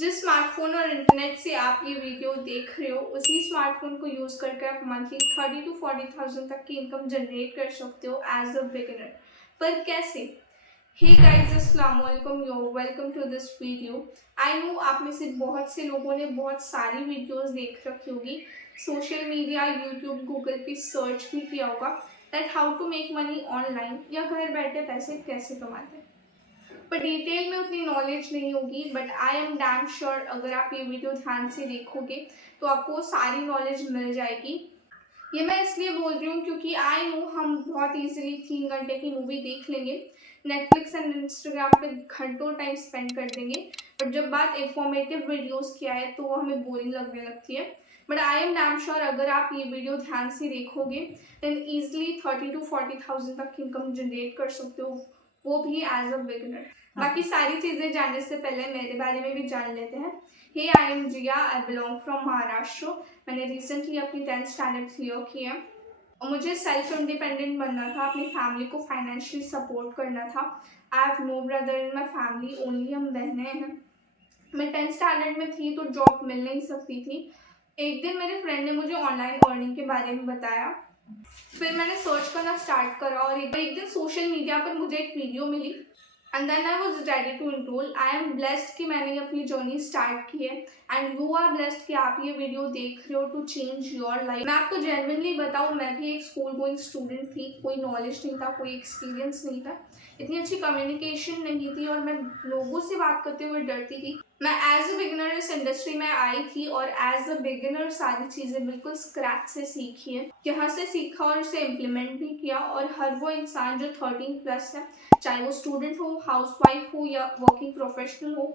जिस स्मार्टफोन और इंटरनेट से आप ये वीडियो देख रहे हो उसी स्मार्टफोन को यूज़ करके आप मंथली 30 to 40,000 तक की इनकम जनरेट कर सकते हो एज अ बिगिनर। पर कैसे? हे गाइस, अस्सलाम वालेकुम, you welcome to this video. I know आप में से बहुत से लोगों ने बहुत सारी वीडियोस देख रखी होगी, सोशल मीडिया, यूट्यूब, गूगल पे सर्च भी किया होगा that how to make money online या घर बैठे पैसे कैसे कमाते हैं। पर डिटेल में उतनी नॉलेज नहीं होगी, but I am damn sure अगर आप ये वीडियो ध्यान से देखोगे तो आपको सारी नॉलेज मिल जाएगी। ये मैं इसलिए बोल रही हूँ क्योंकि आई नो हम बहुत इजीली 3 घंटे की मूवी देख लेंगे, नेटफ्लिक्स एंड इंस्टाग्राम पे घंटों टाइम स्पेंड कर देंगे, बट जब बात इंफॉर्मेटिव वीडियोस की आए तो वो हमें बोरिंग लगने लगती है। But I am damn sure अगर आप ये वीडियो ध्यान से देखोगे देन ईजिली 30 to 40,000 तक की इनकम जनरेट कर सकते हो, वो भी एज अ बिगिनर। बाकी सारी चीज़ें जानने से पहले मेरे बारे में भी जान लेते हैं। Hey, I am Jiya, I belong from Maharashtra. मैंने रिसेंटली अपनी 10th स्टैंडर्ड क्लियर की है और मुझे सेल्फ इंडिपेंडेंट बनना था, अपनी फैमिली को फाइनेंशियली सपोर्ट करना था। I have no brother in my family, only हम बहनें हैं। मैं 10th स्टैंडर्ड में थी तो जॉब मिल नहीं सकती थी। एक दिन मेरे फ्रेंड ने मुझे ऑनलाइन अर्निंग के बारे में बताया, फिर मैंने सर्च करना स्टार्ट करा और एक दिन सोशल मीडिया पर मुझे एक वीडियो मिली and then I was ready to enroll. I am blessed कि मैंने अपनी जर्नी स्टार्ट की है एंड यू आर ब्लेस्ड कि आप ये वीडियो देख रहे हो टू चेंज योर लाइफ। मैं आपको जेन्युइनली बताऊँ, मैं भी एक स्कूल गोइंग स्टूडेंट थी, कोई नॉलेज नहीं था, कोई एक्सपीरियंस नहीं था, इतनी अच्छी कम्युनिकेशन नहीं थी और मैं लोगों से बात करते हुए डरती थी। मैं एज अ बिगिनर इस इंडस्ट्री में आई थी और एज अ बिगिनर सारी चीज़ें बिल्कुल स्क्रैच से सीखी है, यहाँ से सीखा और उसे इम्प्लीमेंट भी किया। और हर वो इंसान जो 13+ है, चाहे वो स्टूडेंट हो, हाउसवाइफ हो या वर्किंग प्रोफेशनल हो,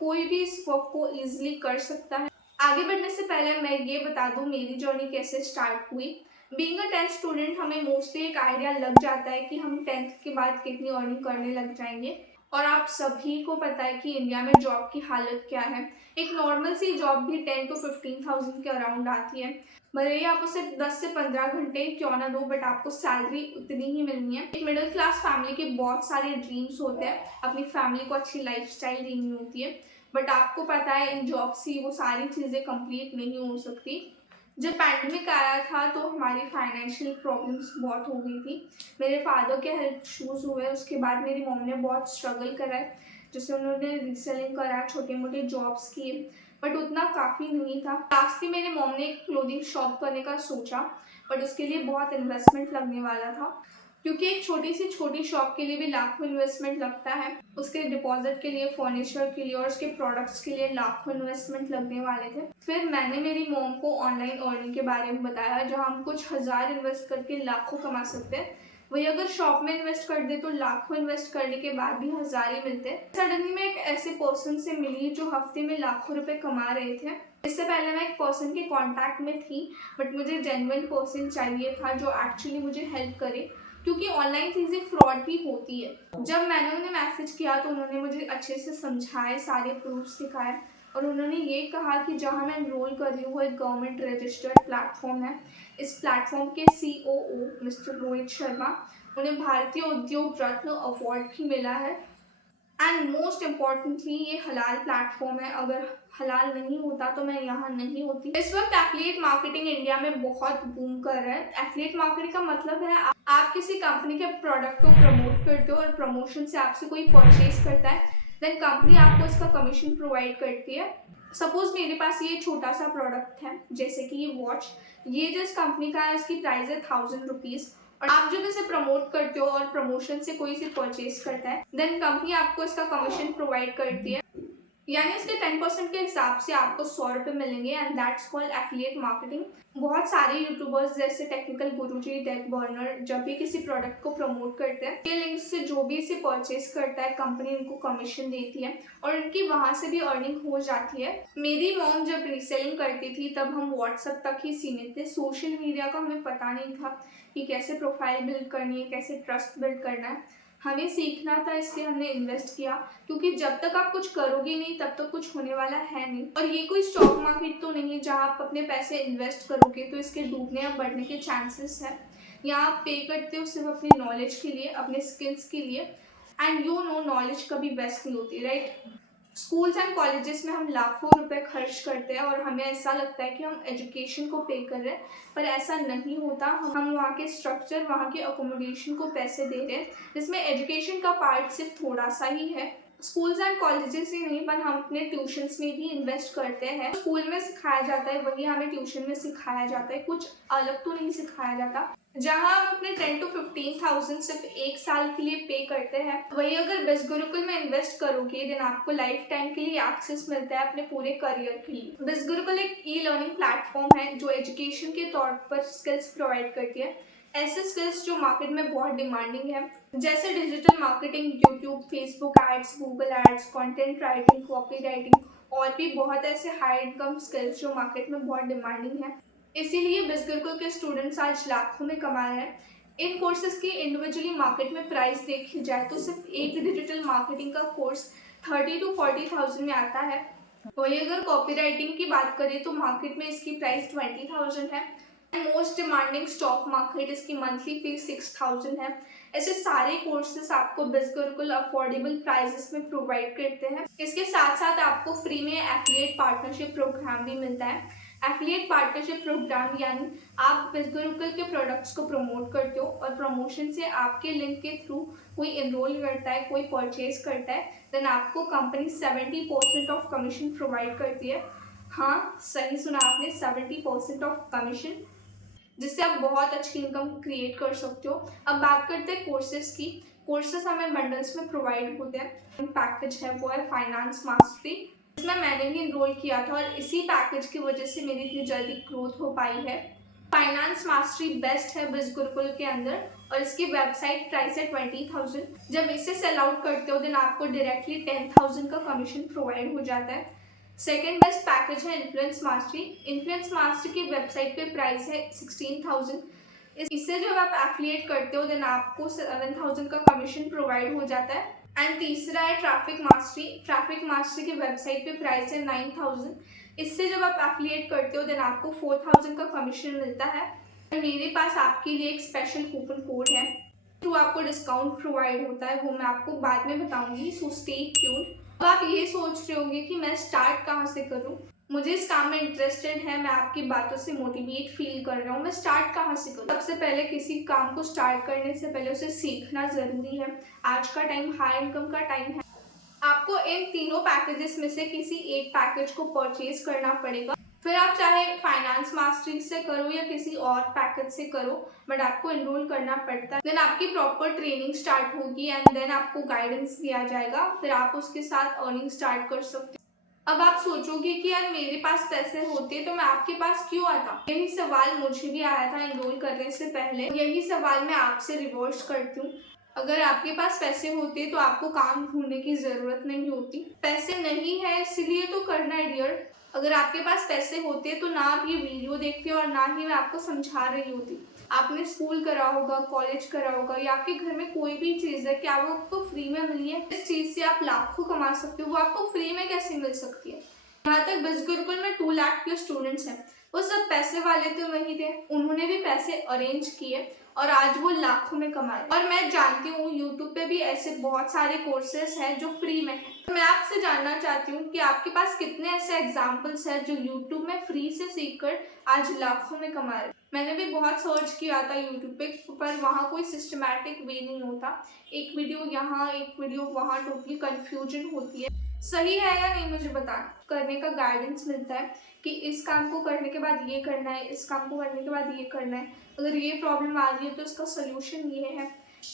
कोई भी इस वर्क को ईजिली कर सकता है। आगे बढ़ने से पहले मैं ये बता दूँ मेरी जर्नी कैसे स्टार्ट हुई। बीइंग अ 10th स्टूडेंट हमें मोस्टली एक आइडिया लग जाता है कि हम 10th के बाद कितनी अर्निंग करने लग जाएंगे, और आप सभी को पता है कि इंडिया में जॉब की हालत क्या है। एक नॉर्मल सी जॉब भी 10 to 15,000 के अराउंड आती है, भले ही आप उसे 10 से 15 घंटे क्यों ना दो, बट आपको सैलरी उतनी ही मिलनी है। एक मिडिल क्लास फैमिली के बहुत सारे ड्रीम्स होते हैं, अपनी फैमिली को अच्छी लाइफस्टाइल देनी होती है, बट आपको पता है इन जॉब से वो सारी चीज़ें कंप्लीट नहीं हो सकती। जब पैंडमिक आया था तो हमारी फाइनेंशियल प्रॉब्लम्स बहुत हो गई थी। मेरे फादर के हेल्थ इशूज़ हुए, उसके बाद मेरी मॉम ने बहुत स्ट्रगल करा है, जैसे उन्होंने रीसेलिंग करा, छोटे मोटे जॉब्स किए, बट उतना काफ़ी नहीं था। लास्टली मेरे मॉम ने एक क्लोथिंग शॉप करने का सोचा, बट उसके लिए बहुत इन्वेस्टमेंट लगने वाला था, क्योंकि एक छोटी शॉप के लिए भी लाखों इन्वेस्टमेंट लगता है। उसके डिपॉजिट के लिए, फर्नीचर के लिए और उसके प्रोडक्ट्स के लिए लाखों इन्वेस्टमेंट लगने वाले थे। फिर मैंने मेरी मॉम को ऑनलाइन अर्निंग के बारे में बताया, जहां हम कुछ हज़ार इन्वेस्ट करके लाखों कमा सकते हैं, वही अगर शॉप में इन्वेस्ट कर दे तो लाखों इन्वेस्ट करने के बाद भी हज़ार ही मिलते हैं। सडनली मैं एक ऐसे पर्सन से मिली जो हफ्ते में लाखों रुपए कमा रहे थे। इससे पहले मैं एक पर्सन के कांटेक्ट में थी, बट मुझे जेन्युइन पर्सन चाहिए था जो एक्चुअली मुझे हेल्प करे, क्योंकि ऑनलाइन चीज़ें फ्रॉड भी होती है। जब मैंने उन्हें मैसेज किया तो उन्होंने मुझे अच्छे से समझाए, सारे प्रूफ्स दिखाए, और उन्होंने ये कहा कि जहाँ मैं एनरोल कर रही हूँ वो एक गवर्नमेंट रजिस्टर्ड प्लेटफॉर्म है। इस प्लेटफॉर्म के COO मिस्टर रोहित शर्मा, उन्हें भारतीय उद्योग रत्न अवार्ड भी मिला है, एंड मोस्ट इम्पॉर्टेंटली ये हलाल प्लेटफॉर्म है। अगर हलाल नहीं होता तो मैं यहाँ नहीं होती। इस वक्त एफिलिएट मार्केटिंग इंडिया में बहुत बूम कर रहा है। एफिलिएट मार्केटिंग का मतलब है आप किसी कंपनी के प्रोडक्ट को प्रमोट करते हो और प्रमोशन से आपसे कोई परचेज करता है, देन कंपनी आपको इसका कमीशन प्रोवाइड करती है। सपोज मेरे पास ये छोटा सा प्रोडक्ट है, जैसे कि ये वॉच, ये जिस कंपनी का है इसकी प्राइस है 1000 रुपीज़, और आप जब इसे प्रमोट करते हो और प्रमोशन से कोई इसे परचेज करता है, देन कंपनी आपको इसका कमीशन प्रोवाइड करती है, यानी इसके 10% के हिसाब से आपको 100 रुपये मिलेंगे, and that's called affiliate marketing. बहुत सारे यूट्यूबर्स जैसे टेक्निकल गुरुजी, टेक बर्नर, जब भी किसी प्रोडक्ट को प्रमोट करते हैं, ये लिंक से जो भी इसे परचेज करता है कंपनी उनको कमीशन देती है और इनकी वहाँ से भी अर्निंग हो जाती है। मेरी मॉम जब रीसेलिंग करती थी तब हम व्हाट्सएप तक ही सीमित थे, सोशल मीडिया का हमें पता नहीं था कि कैसे प्रोफाइल बिल्ड करनी है, कैसे ट्रस्ट बिल्ड करना है। हमें सीखना था, इसलिए हमने इन्वेस्ट किया, क्योंकि जब तक आप कुछ करोगे नहीं तब तक कुछ होने वाला है नहीं। और ये कोई स्टॉक मार्केट तो नहीं है जहाँ आप अपने पैसे इन्वेस्ट करोगे तो इसके डूबने या बढ़ने के चांसेस है। यहाँ आप पे करते हो सिर्फ अपनी नॉलेज के लिए, अपने स्किल्स के लिए, एंड यू नो नॉलेज कभी वेस्ट नहीं होती, राइट। स्कूल्स एंड कॉलेजेस में हम लाखों रुपए खर्च करते हैं और हमें ऐसा लगता है कि हम एजुकेशन को पे कर रहे हैं, पर ऐसा नहीं होता। हम वहाँ के स्ट्रक्चर, वहाँ के अकोमोडेशन को पैसे दे रहे हैं, जिसमें एजुकेशन का पार्ट सिर्फ थोड़ा सा ही है। स्कूल्स एंड कॉलेजेस ही नहीं, पर हम अपने ट्यूशन्स में भी इन्वेस्ट करते हैं। स्कूल में सिखाया जाता है वही हमें ट्यूशन में सिखाया जाता है, कुछ अलग तो नहीं सिखाया जाता। जहाँ हम अपने 10 to 15,000 सिर्फ एक साल के लिए पे करते हैं, वही अगर बिज गुरुकुल में इन्वेस्ट करोगे देन आपको लाइफ टाइम के लिए एक्सेस मिलता है अपने पूरे करियर के लिए। बिज गुरुकुल एक ई लर्निंग प्लेटफॉर्म है जो एजुकेशन के तौर पर स्किल्स प्रोवाइड करती है, ऐसे स्किल्स जो मार्केट में बहुत डिमांडिंग है, जैसे digital marketing, YouTube, Facebook ads, Google ads, content writing, copy writing और भी बहुत ऐसे हाई इनकम स्किल्स जो मार्केट में बहुत डिमांडिंग है। इसीलिए बिज गुरुकुल के स्टूडेंट्स आज लाखों में कमा रहे हैं। इन कोर्सेज की इंडिविजुअली मार्केट में प्राइस देखी जाए तो सिर्फ एक डिजिटल मार्केटिंग का कोर्स 30 to 40,000 में आता है। वही अगर कॉपी राइटिंग की बात करें तो मार्केट में इसकी प्राइस 20,000 है। मोस्ट डिमांडिंग स्टॉक मार्केट इसकी मंथली फीस 6,000 है। ऐसे सारे कोर्सेज आपको बिज गुरुकुल अफोर्डेबल प्राइसेस में प्रोवाइड करते हैं। इसके साथ साथ आपको फ्री में एफिलिएट पार्टनरशिप प्रोग्राम भी मिलता है। एफिलिएट पार्टनरशिप प्रोग्राम यानी आप बिज गुरुकुल के प्रोडक्ट्स को प्रमोट करते हो और प्रमोशन से आपके लिंक के थ्रू कोई इनरोल करता है, कोई परचेज करता है, देन आपको कंपनी 70% ऑफ कमीशन प्रोवाइड करती है। हाँ, सही सुना आपने, 70% ऑफ कमीशन, जिससे आप बहुत अच्छी इनकम क्रिएट कर सकते हो। अब बात करते हैं कोर्सेज की। कोर्सेज हमें बंडल्स में प्रोवाइड होते हैं। पैकेज है वो है फाइनेंस मास्टरी, इसमें मैंने भी इनरोल किया था और इसी पैकेज की वजह से मेरी इतनी जल्दी ग्रोथ हो पाई है। फाइनेंस मास्टरी बेस्ट है बिज गुरुकुल के अंदर और इसकी वेबसाइट प्राइस है 20,000। जब इसे सेल आउट करते हो देन आपको डायरेक्टली 10,000 का कमीशन प्रोवाइड हो जाता है। सेकेंड बेस्ट पैकेज है इन्फ्लुएंस मास्टरी। इन्फ्लुएंस मास्टरी की वेबसाइट पे प्राइस है 16,000। इससे जब आप एफिलिएट करते हो देन आपको 7,000 का कमीशन प्रोवाइड हो जाता है। एंड तीसरा है ट्रैफिक मास्टरी। ट्रैफिक मास्टरी की वेबसाइट पे प्राइस है 9,000। इससे जब आप एफिलिएट करते हो देन आपको 4,000 का कमीशन मिलता है। मेरे पास आपके लिए एक स्पेशल कूपन कोड है, तो आपको डिस्काउंट प्रोवाइड होता है, वो मैं आपको बाद में बताऊंगी, सो स्टे ट्यून्ड। अब आप ये सोच रहे होंगे कि मैं स्टार्ट कहाँ से करूँ, मुझे इस काम में इंटरेस्टेड है, मैं आपकी बातों से मोटिवेट फील कर रहा हूँ, मैं स्टार्ट कहाँ से करूँ। सबसे पहले किसी काम को स्टार्ट करने से पहले उसे सीखना ज़रूरी है। आज का टाइम हाई इनकम का टाइम है। आपको इन तीनों पैकेजेस में से किसी एक पैकेज को परचेज करना पड़ेगा। फिर आप चाहे फाइनेंस मास्टरी से करो या किसी और पैकेज से करो, बट आपको एनरोल करना पड़ता है। देन आपकी प्रॉपर ट्रेनिंग स्टार्ट होगी एंड देन आपको गाइडेंस दिया जाएगा, फिर आप उसके साथ अर्निंग स्टार्ट कर सकते हो। अब आप सोचोगे कि यार मेरे पास पैसे होते तो मैं आपके पास क्यों आता। यही सवाल मुझे भी आया था एनरोल करने से पहले, यही सवाल मैं आपसे रिवर्स करती हूँ। अगर आपके पास पैसे होते तो आपको काम ढूंढने की जरूरत नहीं होती। पैसे नहीं है इसलिए तो करना है डियर। अगर आपके पास पैसे होते तो ना आप ये वीडियो देखते और ना ही मैं आपको समझा रही होती। आपने स्कूल करा होगा, कॉलेज करा होगा या आपके घर में कोई भी चीज़ है, क्या वो आपको फ्री में मिली है? इस चीज़ से आप लाखों कमा सकते हो, वो आपको फ्री में कैसे मिल सकती है? यहाँ तक बिज गुरुकुल में 2 लाख के स्टूडेंट्स हैं, वो सब पैसे वाले तो वही थे, उन्होंने भी पैसे अरेंज किए और आज वो लाखों में कमाए। और मैं जानती हूँ यूट्यूब पे भी ऐसे बहुत सारे कोर्सेस हैं जो फ्री में हैं। तो मैं आपसे जानना चाहती हूँ कि आपके पास कितने ऐसे एग्जाम्पल्स हैं जो यूट्यूब में फ्री से सीखकर आज लाखों में कमा रहे। मैंने भी बहुत सर्च किया था यूट्यूब पे, पर वहाँ कोई सिस्टमैटिक वे नहीं होता। एक वीडियो यहाँ, एक वीडियो वहाँ, टोटली कन्फ्यूजन होती है। सही है या नहीं मुझे बताना। करने का गाइडेंस मिलता है कि इस काम को करने के बाद ये करना है, इस काम को करने के बाद ये करना है, अगर ये प्रॉब्लम आ रही है तो इसका सोल्यूशन ये है,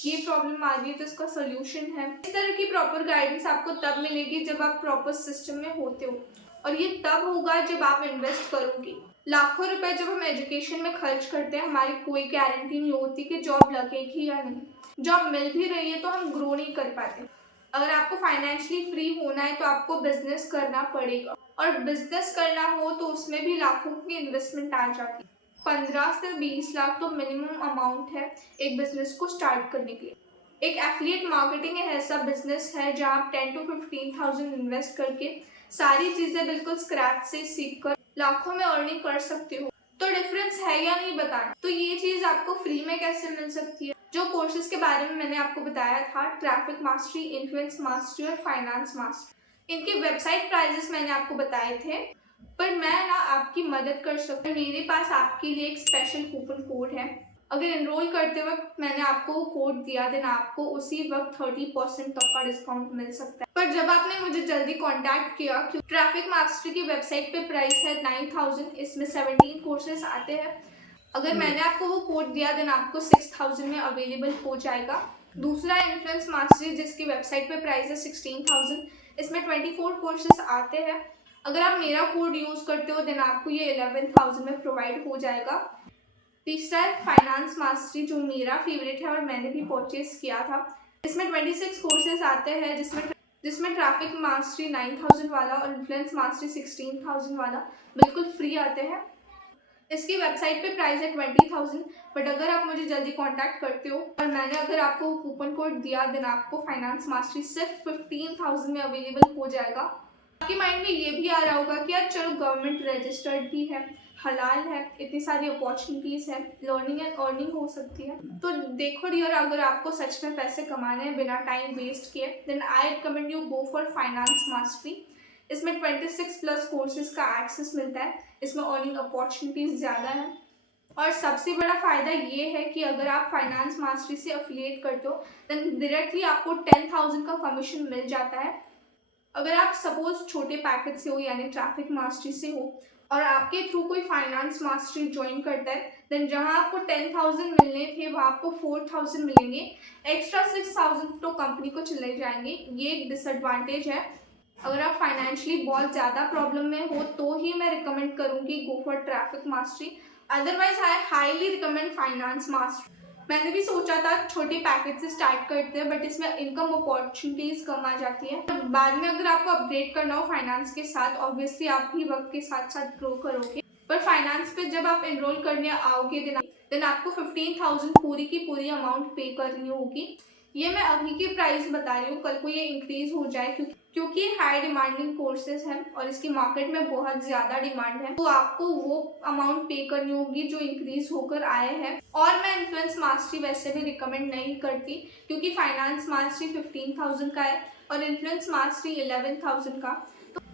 ये प्रॉब्लम आ रही है तो इसका सोल्यूशन है। इस तरह की प्रॉपर गाइडेंस आपको तब मिलेगी जब आप प्रॉपर सिस्टम में होते हो, और ये तब होगा जब आप इन्वेस्ट करोगे। लाखों रुपए जब हम एजुकेशन में खर्च करते हैं, हमारी कोई गारंटी नहीं होती कि जॉब लगेगी या नहीं। जॉब मिल भी रही है तो हम ग्रो नहीं कर पाते। अगर आपको फाइनेंशियली फ्री होना है तो आपको बिजनेस करना पड़ेगा, और बिजनेस करना हो तो उसमें भी लाखों की इन्वेस्टमेंट आ जाती है। 15 से 20 लाख तो मिनिमम अमाउंट है एक बिजनेस को स्टार्ट करने के लिए। एक एफिलिएट मार्केटिंग एक ऐसा बिजनेस है जहां आप 10 to 15,000 इन्वेस्ट करके सारी चीजें बिल्कुल स्क्रैच से सीख कर लाखों में अर्निंग कर सकते हो। तो डिफरेंस है या नहीं बताना। तो ये चीज आपको फ्री में कैसे मिल सकती है? जो कोर्सेज के बारे में मैंने आपको बताया था, ट्रैफिक मास्टरी, इन्फ्लुएंस मास्टरी और फाइनेंस मास्टरी, इनके वेबसाइट प्राइजेस मैंने आपको बताए थे, पर मैं ना आपकी मदद कर सकती हूँ। मेरे पास आपके लिए एक स्पेशल कूपन कोड है। अगर एनरोल करते वक्त मैंने आपको वो कोड दिया, देन आपको उसी वक्त 30% तक का डिस्काउंट मिल सकता है। पर जब आपने मुझे जल्दी कांटेक्ट किया, क्योंकि ट्रैफिक मास्टरी की वेबसाइट पे प्राइस है 9000, इसमें 17 कोर्सेज आते हैं। अगर मैंने आपको वो कोड दिया, देन आपको 6000 में अवेलेबल हो जाएगा। दूसरा इन्फ्लुएंस मास्टरी, जिसकी वेबसाइट पे प्राइस है 16000, इसमें 24 कोर्सेज आते हैं। अगर आप मेरा कोड यूज करते हो, देन आपको ये 11000 में प्रोवाइड हो जाएगा। तीसरा है फाइनेंस मास्टरी, जो मेरा फेवरेट है और मैंने भी परचेज किया था। इसमें 26 कोर्सेज आते हैं, जिसमें ट्रैफिक मास्टरी 9000 वाला और इन्फ्लुएंस मास्टरी 16000 वाला बिल्कुल फ्री आते हैं। इसकी वेबसाइट पे प्राइस है 20000, बट अगर आप मुझे जल्दी कांटेक्ट करते हो और मैंने अगर आपको कूपन कोड दिया, देन आपको फाइनेंस मास्टरी सिर्फ 15000 में अवेलेबल हो जाएगा। आपके माइंड में ये भी आ रहा होगा कि यार चलो गवर्नमेंट रजिस्टर्ड भी है, हलाल है, इतनी सारी अपॉर्चुनिटीज़ है, लर्निंग एंड अर्निंग हो सकती है। तो देखो डियर, अगर आपको सच में पैसे कमाने हैं बिना टाइम वेस्ट किए, then I recommend you go for finance mastery. इसमें 26 प्लस कोर्सेज का एक्सेस मिलता है। इसमें अर्निंग अपॉर्चुनिटीज़ ज़्यादा है और सबसे बड़ा फ़ायदा ये है कि अगर आप फाइनेंस मास्टरी से अफिलिएट करते हो, देन डायरेक्टली आपको 10000 का कमीशन मिल जाता है। अगर आप सपोज छोटे पैकेज से हो, यानी ट्रैफिक मास्टरी से हो, और आपके थ्रू कोई फाइनेंस मास्टरी ज्वाइन करता है, देन जहां आपको 10000 मिलने थे, वहां आपको 4000 मिलेंगे। एक्स्ट्रा 6000 तो कंपनी को चले जाएंगे। ये एक डिसएडवांटेज है। अगर आप फाइनेंशियली बहुत ज़्यादा प्रॉब्लम में हो, तो ही मैं रिकमेंड करूँगी go for traffic mastery. Otherwise I highly recommend finance mastery. मैंने भी सोचा था छोटे पैकेज से स्टार्ट करते हैं, बट इसमें इनकम अपॉर्चुनिटीज़ कम आ जाती है। बाद में अगर आपको अपग्रेड करना हो फाइनेंस के साथ, ऑब्वियसली आप भी वक्त के साथ साथ ग्रो करोगे। पर फाइनेंस पे जब आप एनरोल करने आओगे, देन आपको 15000 पूरी की पूरी अमाउंट पे करनी होगी। ये मैं अभी की प्राइस बता रही हूँ, कल को ये इंक्रीज हो जाए, क्योंकि हाई डिमांडिंग कोर्सेज हैं और इसकी मार्केट में बहुत ज़्यादा डिमांड है, तो आपको वो अमाउंट पे करनी होगी जो इंक्रीज होकर आए हैं। और मैं इन्फ्लुएंस मास्टरी वैसे भी रिकमेंड नहीं करती, क्योंकि फाइनेंस मास्टरी 15000 का है और इन्फ्लुएंस मास्टरी 11000 का।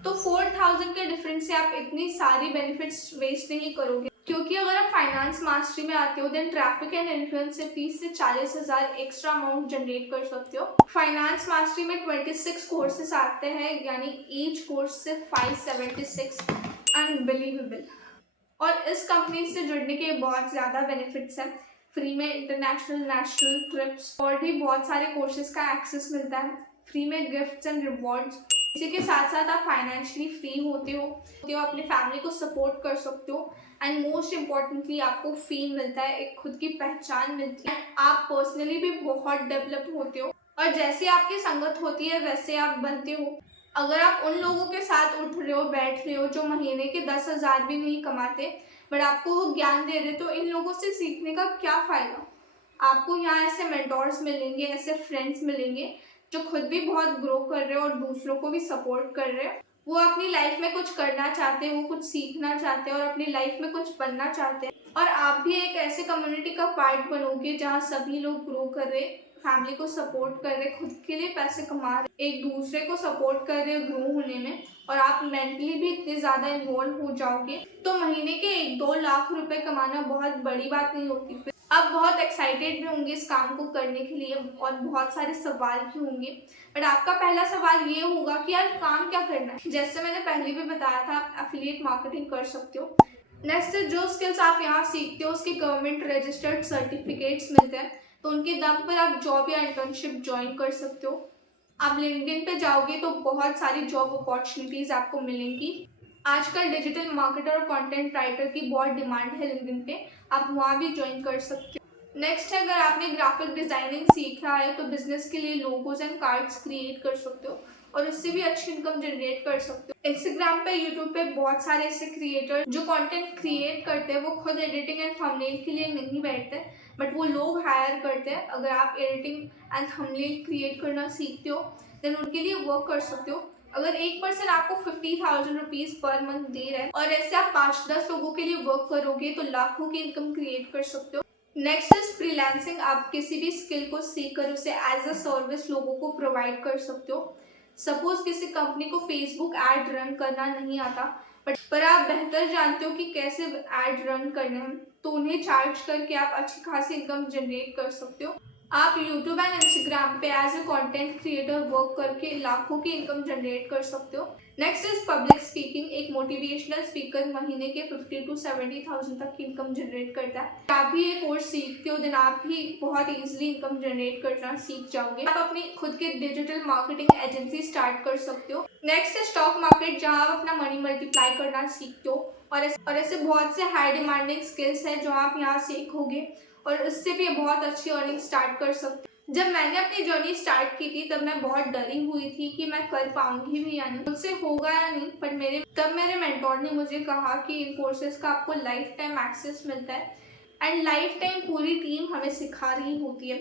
तो 4000 के डिफरेंस से आप इतनी सारी बेनिफिट्स वेस्ट नहीं करोगे, क्योंकि अगर आप फाइनेंस मास्टरी में आते हो, देन ट्रैफिक एंड इन्फ्लुएंस से 30 से 40 हज़ार एक्स्ट्रा अमाउंट जनरेट कर सकते हो। फाइनेंस मास्टरी में 26 कोर्सेज आते हैं, यानी ईच कोर्स से 576, अनबिलीवेबल। और इस कंपनी से जुड़ने के बहुत ज़्यादा बेनिफिट्स हैं। फ्री में इंटरनेशनल नेशनल ट्रिप्स और भी बहुत सारे कोर्सेज का एक्सेस मिलता है। फ्री में गिफ्ट्स एंड रिवॉर्ड्स। इसी के साथ साथ आप फाइनेंशियली फ्री होते हो, अपनी फैमिली को सपोर्ट कर सकते हो, एंड मोस्ट इम्पॉर्टेंटली आपको फेम मिलता है, एक खुद की पहचान मिलती है। आप पर्सनली भी बहुत डेवलप होते हो और जैसे आपकी संगत होती है वैसे आप बनते हो। अगर आप उन लोगों के साथ उठ रहे हो, बैठ रहे हो, जो महीने के 10,000 भी नहीं कमाते, बट आपको वो ज्ञान दे रहे, तो इन लोगों से सीखने का क्या फ़ायदा। आपको यहाँ ऐसे मेंटोर्स मिलेंगे, ऐसे फ्रेंड्स मिलेंगे जो खुद भी बहुत ग्रो कर रहे हो और दूसरों को भी सपोर्ट कर रहे हो। वो अपनी लाइफ में कुछ करना चाहते हैं, वो कुछ सीखना चाहते हैं और अपनी लाइफ में कुछ बनना चाहते हैं। और आप भी एक ऐसे कम्युनिटी का पार्ट बनोगे जहाँ सभी लोग ग्रो कर रहे, फैमिली को सपोर्ट कर रहे, खुद के लिए पैसे कमा रहे, एक दूसरे को सपोर्ट कर रहे ग्रो होने में, और आप मेंटली भी इतने ज़्यादा इन्वॉल्व हो जाओगे, तो महीने के 1-2 लाख रुपए कमाना बहुत बड़ी बात नहीं होती। फिर आप बहुत एक्साइटेड भी होंगे इस काम को करने के लिए और बहुत सारे सवाल भी होंगे। बट आपका पहला सवाल ये होगा कि यार काम क्या करना है। जैसे मैंने पहले भी बताया था, आप एफिलिएट मार्केटिंग कर सकते हो। नेक्स्ट, जो स्किल्स आप यहाँ सीखते हो उसके गवर्नमेंट रजिस्टर्ड सर्टिफिकेट्स मिलते हैं, तो उनके दम पर आप जॉब या इंटर्नशिप ज्वाइन कर सकते हो। आप लिंक्डइन पे जाओगे तो बहुत सारी जॉब अपॉर्चुनिटीज़ आपको मिलेंगी। आजकल डिजिटल मार्केटर और कंटेंट राइटर की बहुत डिमांड है लिंक्डइन पे, आप वहाँ भी ज्वाइन कर सकते हो। नेक्स्ट है, अगर आपने ग्राफिक डिज़ाइनिंग सीखा है तो बिजनेस के लिए लोगोज एंड कार्ड्स क्रिएट कर सकते हो और उससे भी अच्छी इनकम जनरेट कर सकते हो। इंस्टाग्राम पे, यूट्यूब पे बहुत सारे ऐसे क्रिएटर जो कंटेंट क्रिएट करते हैं, वो खुद एडिटिंग एंड थंबनेल के लिए नहीं बैठते, बट वो लोग हायर करते हैं। अगर आप एडिटिंग एंड थंबनेल क्रिएट करना सीखते हो, देन उनके लिए वर्क कर सकते हो। अगर एक पर्सन आपको 50,000 रुपीज़ पर मंथ दे रहा है और ऐसे आप 5-10 लोगों के लिए वर्क करोगे, तो लाखों की इनकम क्रिएट कर सकते हो। Next is freelancing. आप किसी भी स्किल को सीख कर उसे एज अ सर्विस लोगों को प्रोवाइड कर सकते हो। सपोज किसी कंपनी को फेसबुक ऐड रन करना नहीं आता, पर आप बेहतर जानते हो कि कैसे ऐड रन करने हैं, तो उन्हें चार्ज करके आप अच्छी खासी इनकम जनरेट कर सकते हो। आप यूट्यूब एंड इंस्टाग्राम पे as a content creator work करके लाखों की इनकम जनरेट कर सकते हो। Next is public speaking. एक मोटिवेशनल स्पीकर महीने के 50 to 70,000 तक की इनकम जनरेट करता है। आप भी ये कोर्स सीखते हो, देन आप भी बहुत इजीली इनकम जनरेट करना सीख जाओगे। आप अपनी खुद के डिजिटल मार्केटिंग एजेंसी स्टार्ट कर सकते हो। नेक्स्ट है स्टॉक मार्केट, जहाँ आप अपना मनी मल्टीप्लाई करना सीखते हो, और ऐसे बहुत से हाई डिमांडिंग स्किल्स हैं जो आप यहाँ सीखोगे और उससे भी बहुत अच्छी अर्निंग स्टार्ट कर सकते हो। जब मैंने अपनी जर्नी स्टार्ट की थी तब मैं बहुत डरी हुई थी कि मैं कर पाऊंगी भी या नहीं, मुझसे होगा या नहीं, पर मेरे मेंटोर ने मुझे कहा कि इन कोर्सेज का आपको लाइफ टाइम एक्सेस मिलता है एंड लाइफ टाइम पूरी टीम हमें सिखा रही होती है,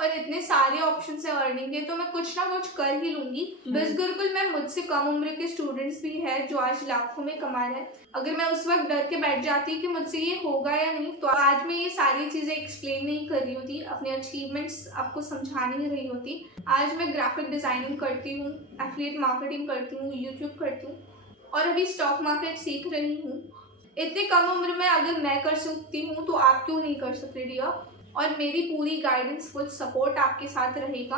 और इतने सारे ऑप्शन है अर्निंग के, तो मैं कुछ ना कुछ कर ही लूंगी। बस गुरुकुल में मुझसे कम उम्र के स्टूडेंट्स भी हैं जो आज लाखों में कमा रहे हैं। अगर मैं उस वक्त डर के बैठ जाती कि मुझसे ये होगा या नहीं, तो आज मैं ये सारी चीज़ें एक्सप्लेन नहीं कर रही होती, अपने अचीवमेंट्स आपको समझा नहीं रही होती। आज मैं ग्राफिक डिज़ाइनिंग करती हूँ, एफिलिएट मार्केटिंग करती हूँ, यूट्यूब करती हूँ, और अभी स्टॉक मार्केट सीख रही हूँ। इतने कम उम्र में अगर मैं कर सकती हूँ तो आप क्यों नहीं कर सकते डियर? और मेरी पूरी गाइडेंस, फुल सपोर्ट आपके साथ रहेगा।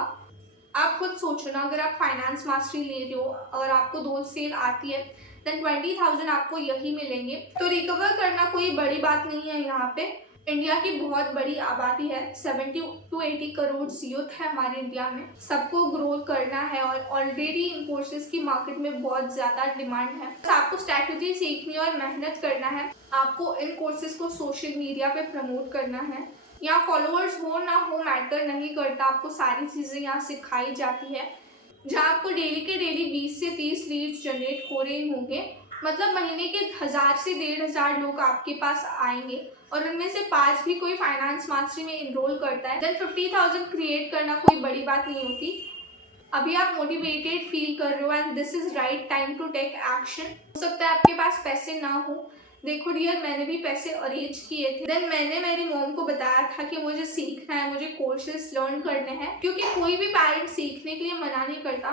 आप खुद सोचो ना, अगर आप फाइनेंस मास्टरी ले रहे हो, अगर आपको 2 सेल आती है, देन 20,000 आपको यही मिलेंगे। तो रिकवर करना कोई बड़ी बात नहीं है। यहाँ पे इंडिया की बहुत बड़ी आबादी है, 70 to 80 करोड़ यूथ है हमारे इंडिया में। सबको ग्रो करना है और ऑलरेडी इन कोर्सेज की मार्केट में बहुत ज़्यादा डिमांड है। तो आपको स्ट्रैटेजी सीखनी और मेहनत करना है। आपको इन कोर्सेज को सोशल मीडिया पे प्रमोट करना है। यहाँ फॉलोअर्स हो ना हो मैटर नहीं करता, आपको सारी चीज़ें यहाँ सिखाई जाती है, जहाँ आपको डेली के डेली 20 से 30 लीड्स जनरेट हो रहे होंगे। मतलब महीने के 1000 से 1500 लोग आपके पास आएंगे, और उनमें से 5 भी कोई फाइनेंस मास्टरी में इनरोल करता है। देन 50,000 क्रिएट करना कोई बड़ी बात नहीं होती। अभी आप मोटिवेटेड फील कर रहे हो and this is right time to take action. हो सकता है आपके पास पैसे ना हो। देखो डियर, मैंने भी पैसे अरेंज किए थे। देन मैंने मेरी मॉम को बताया था कि मुझे सीखना है, मुझे कोर्सेज लर्न करने हैं, क्योंकि कोई भी पेरेंट सीखने के लिए मना नहीं करता।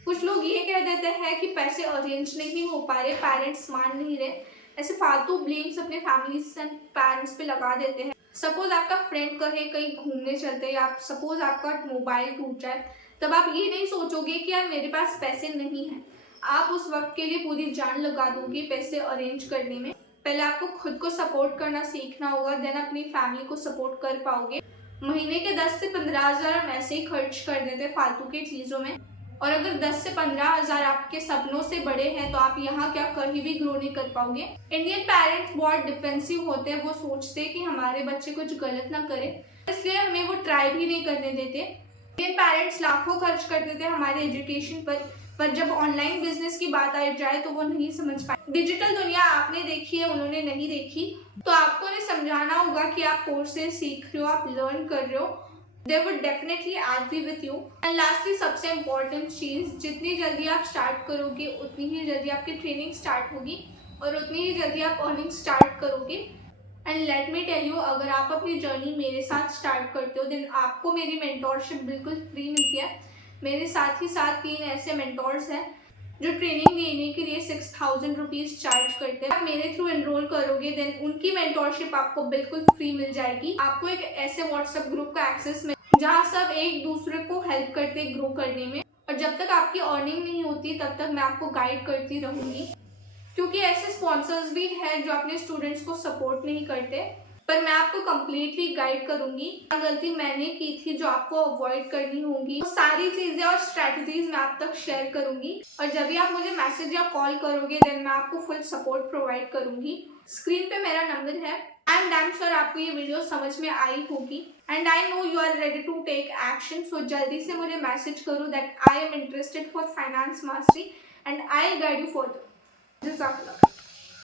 कुछ लोग ये कह देते हैं कि पैसे अरेंज नहीं हो पा रहे, पेरेंट्स मान नहीं रहे, ऐसे फालतू ब्लेम्स अपने फैमिलीज एंड पेरेंट्स पे लगा देते हैं। सपोज आपका फ्रेंड कहे कहीं घूमने चलते हैं, या सपोज आपका मोबाइल टूट जाए, तब आप ये नहीं सोचोगे कि यार मेरे पास पैसे नहीं हैं। आप उस वक्त के लिए पूरी जान लगा दोगे पैसे अरेंज करने में। पहले आपको खुद को सपोर्ट करना सीखना होगा, देन अपनी फैमिली को सपोर्ट कर पाओगे। महीने के 10 से 15,000 हम ऐसे ही खर्च कर देते फालतू की चीज़ों में, और अगर 10 से 15,000 आपके सपनों से बड़े हैं तो आप यहाँ क्या कहीं भी ग्रो नहीं कर पाओगे। इंडियन पेरेंट्स बहुत डिफेंसिव होते हैं, वो सोचते हैं कि हमारे बच्चे कुछ गलत ना करे, इसलिए हमें वो ट्राई भी नहीं करने देते। इंडियन पेरेंट्स लाखों खर्च कर देते हैं हमारे एजुकेशन पर जब ऑनलाइन बिजनेस की बात आ जाए तो वो नहीं समझ पाए। डिजिटल दुनिया आपने देखी है, उन्होंने नहीं देखी, तो आपको उन्हें समझाना होगा कि आप कोर्सेज सीख रहे हो, आप लर्न कर रहे हो। They would definitely agree with you. And lastly, सबसे इम्पोर्टेंट चीज़, जितनी जल्दी आप स्टार्ट करोगे उतनी ही जल्दी आपकी ट्रेनिंग स्टार्ट होगी, और उतनी ही जल्दी आप अर्निंग स्टार्ट करोगे। And let me tell you, अगर आप अपनी जर्नी मेरे साथ स्टार्ट करते हो, देन आपको मेरी मेंटोरशिप बिल्कुल फ्री मिलती है। मेरे साथ ही साथ 3 ऐसे मेंटोर्स हैं जो ट्रेनिंग देने के लिए 6,000 रुपीज़ चार्ज करते हैं। आप मेरे थ्रू एनरोल करोगे, देन उनकी मेंटोरशिप आपको बिल्कुल फ्री मिल जाएगी। आपको एक ऐसे व्हाट्सएप ग्रुप का एक्सेस मिल, जहाँ सब एक दूसरे को हेल्प करते ग्रो करने में, और जब तक आपकी अर्निंग नहीं होती तब तक मैं आपको गाइड करती रहूँगी, क्योंकि ऐसे स्पॉन्सर्स भी हैं जो अपने स्टूडेंट्स को सपोर्ट नहीं करते, पर मैं आपको कम्प्लीटली गाइड करूंगी। गलती मैंने की थी जो आपको अवॉइड करनी होगी, वो सारी चीजें और स्ट्रैटेजीज मैं आप तक शेयर करूंगी, और जब भी आप मुझे मैसेज या कॉल करोगे देन मैं आपको फुल सपोर्ट प्रोवाइड करूंगी। स्क्रीन पे मेरा नंबर है। आई एम डैम श्योर आपको ये वीडियो समझ में आई होगी, and I know you are ready to take action. So जल्दी से मुझे मैसेज करो that I am interested for finance mastery and I guide you for जज़ाकल्लाह।